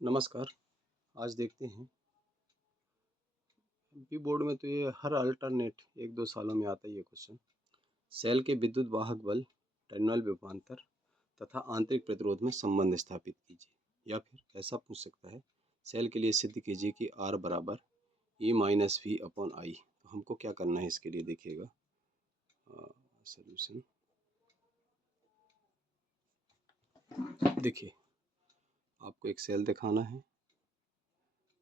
नमस्कार। आज देखते हैं एमपी बोर्ड में तो ये हर अल्टरनेट 1-2 सालों में आता ही है क्वेश्चन। सेल के विद्युत वाहक बल, टर्मिनल विभवांतर तथा आंतरिक प्रतिरोध में संबंध स्थापित कीजिए। या फिर ऐसा पूछ सकता है, सेल के लिए सिद्ध कीजिए कि R बराबर E minus V upon I. तो हमको क्या करना है इसके लिए देखिएगा। सॉल्यूशन देखिए, आपको एक सेल दिखाना है,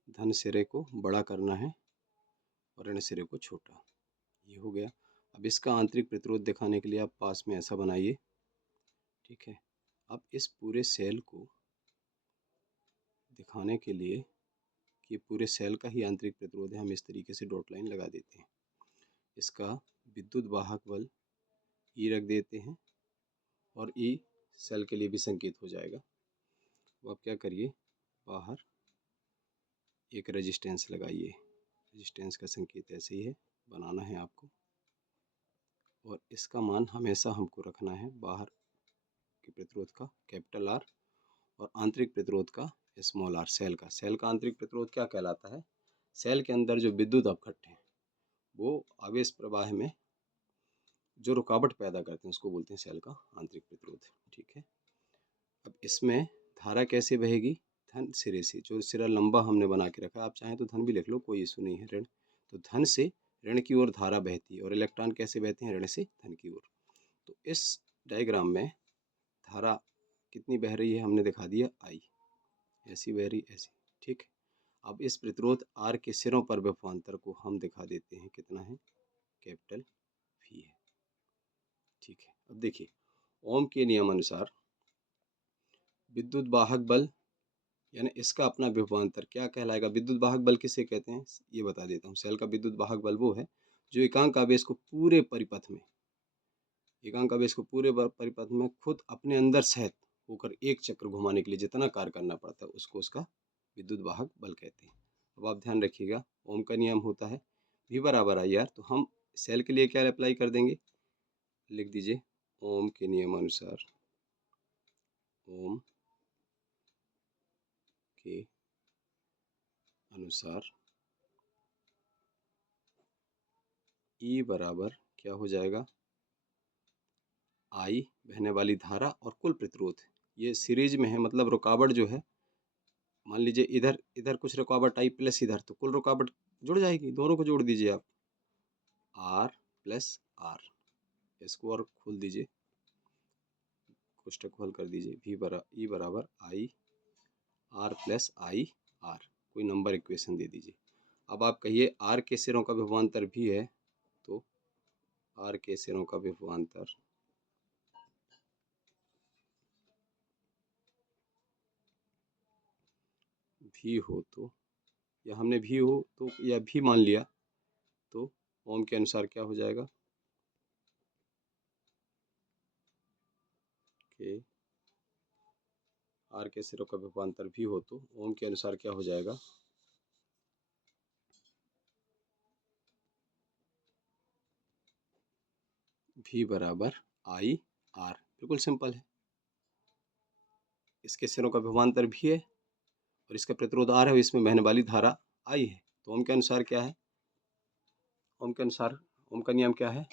धन सिरे को बड़ा करना है और ऋण सिरे को छोटा। ये हो गया। अब इसका आंतरिक प्रतिरोध दिखाने के लिए आप पास में ऐसा बनाइए, ठीक है। अब इस पूरे सेल को दिखाने के लिए कि पूरे सेल का ही आंतरिक प्रतिरोध है, हम इस तरीके से डॉट लाइन लगा देते हैं। इसका विद्युत वाहक बल ई रख देते हैं और ई सेल के लिए भी संकेत हो जाएगा। तो आप क्या करिए, बाहर एक रेजिस्टेंस लगाइए। रेजिस्टेंस का संकेत ऐसे ही है, बनाना है आपको। और इसका मान हमेशा हमको रखना है बाहर के प्रतिरोध का कैपिटल आर और आंतरिक प्रतिरोध का स्मॉल आर। सेल का आंतरिक प्रतिरोध क्या कहलाता है? सेल के अंदर जो विद्युत अपघट्ट हैं वो आवेश प्रवाह में जो रुकावट पैदा करते हैं उसको बोलते हैं सेल का आंतरिक प्रतिरोध, ठीक है। अब इसमें धारा कैसे बहेगी? धन सिरे से। जो सिरा लंबा हमने बना के रखा है, आप चाहें तो धन भी लिख लो, कोई इशू नहीं है। ऋण, तो धन से ऋण की ओर धारा बहती है और इलेक्ट्रॉन कैसे बहते हैं? ऋण से धन की ओर। तो इस डायग्राम में धारा कितनी बह रही है हमने दिखा दिया, आई। ऐसी बह रही, ऐसी, ठीक है। अब इस प्रतिरोध आर के सिरों पर विभवांतर को हम दिखा देते हैं, कितना है? कैपिटल वी है, ठीक है। अब देखिए, ओम के नियम अनुसार विद्युत वाहक बल यानी इसका अपना विभवांतर क्या कहलाएगा? विद्युत वाहक बल किसे कहते हैं ये बता देता हूँ। सेल का विद्युत वाहक बल वो है जो एकांक आवेश को पूरे परिपथ में, परिपथ में खुद अपने अंदर सहित होकर एक चक्र घुमाने के लिए जितना कार्य करना पड़ता है उसको उसका विद्युत वाहक बल कहते हैं। अब आप ध्यान रखिएगा, ओम का नियम होता है V बराबर आई आर। तो हम सेल के लिए क्या अप्लाई कर देंगे, लिख दीजिए ओम के नियम अनुसार, ओम के अनुसार E बराबर क्या हो जाएगा, आई बहने वाली धारा और कुल प्रतिरोध। ये सीरीज में है, मतलब रुकावट जो है, मान लीजिए इधर इधर कुछ रुकावट आई प्लस इधर, तो कुल रुकावट जुड़ जाएगी, दोनों को जोड़ दीजिए आप, आर प्लस आर। इसको और खोल दीजिए, कोष्टक को हल कर दीजिए। ई बराबर I R plus I R, कोई नंबर इक्वेशन दे दीजिए। अब आप कहिए आर के सिरों का विभवांतर भी है, तो आर के सिरों का विभवांतर भी हो तो, या हमने भी हो तो या भी मान लिया, तो ओम के अनुसार क्या हो जाएगा कि आर के सिरों का विभवांतर भी हो तो ओम के अनुसार क्या हो जाएगा, भी बराबर आई आर। बिल्कुल सिंपल है। इसके सिरों का विभवांतर भी है और इसका प्रतिरोध आर है और इसमें बहने वाली धारा आई है। तो ओम के अनुसार क्या है, ओम के अनुसार ओम का नियम क्या है,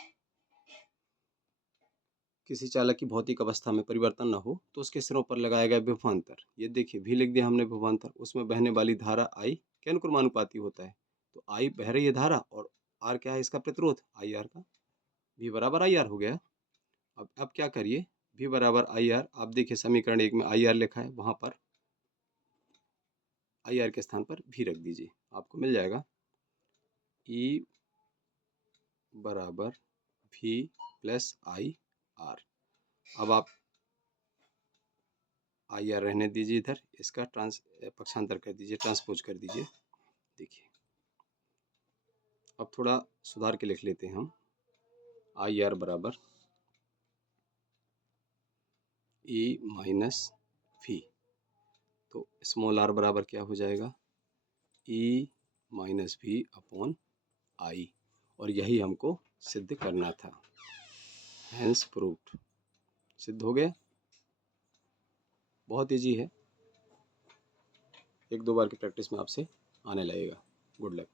किसी चालक की भौतिक अवस्था में परिवर्तन न हो तो उसके सिरों पर लगाया गया विभवांतर, ये देखिए भी लिख दिया हमने विभवांतर, उसमें बहने वाली धारा आई के अनुक्रमानुपाती होता है। तो आई बह रही है धारा और आर क्या है, इसका प्रतिरोध आई आर का, भी बराबर आई आर हो गया। अब क्या करिए, भी बराबर आई आर, आप देखिए समीकरण 1 में आई आर लिखा है, वहां पर आई आर के स्थान पर भी रख दीजिए, आपको मिल जाएगा ई बराबर भी प्लस आई आर। अब आप आई आर रहने दीजिए इधर, इसका पक्षांतर कर दीजिए, ट्रांसपोज कर दीजिए। देखिए अब थोड़ा सुधार के लिख लेते हैं हम, आई आर बराबर ई माइनस वी, तो स्मॉल आर बराबर क्या हो जाएगा, ई माइनस वी अपॉन आई। और यही हमको सिद्ध करना था, हैंस प्रूव्ड, सिद्ध हो गया। बहुत ईजी है। 1-2 बार की प्रैक्टिस में आपसे आने लगेगा। Good luck.